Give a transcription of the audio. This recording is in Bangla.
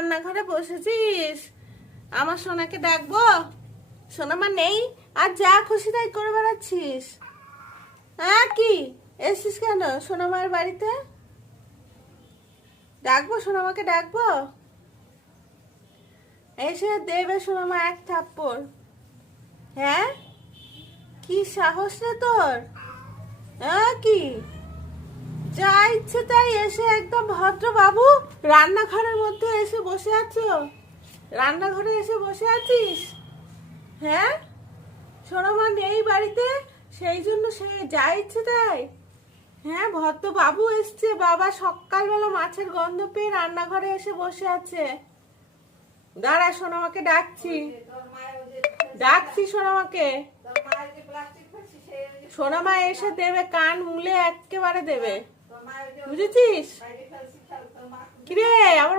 রান্নাঘরে বসেছিস? আমার সোনাকে ডাকবো? সোনামা নেই আর যা খুশি তাই করে বেড়াচ্ছিস। হ্যাঁ কি এসছিস কেন সোনামার বাড়িতে? ডাকবো সোনামাকে ডাকবো? এসে দেবে সোনামা এক থাপ্পড়। হ্যাঁ কি সাহস রে তোর? হ্যাঁ কি যা ইচ্ছে তাই এসে একদম ভদ্র বাবু রান্নাঘরের মধ্যে এসে বসে আছো? রান্নাঘরে এসে বসে আছিস? হ্যাঁ সোনামা নেই বাড়িতে সেই জন্য সে যা ইচ্ছে তাই? হ্যাঁ ভদ্র বাবু এসছে, বাবা সকালবেলা মাছের গন্ধ পেয়ে রান্নাঘরে এসে বসে আছে। দাঁড়া সোনামাকে ডাকছি, ডাকছি সোনামাকে। সোনামা এসে দেবে, কান মুলে একেবারে দেবে, বুঝেছিস? কিরে আবার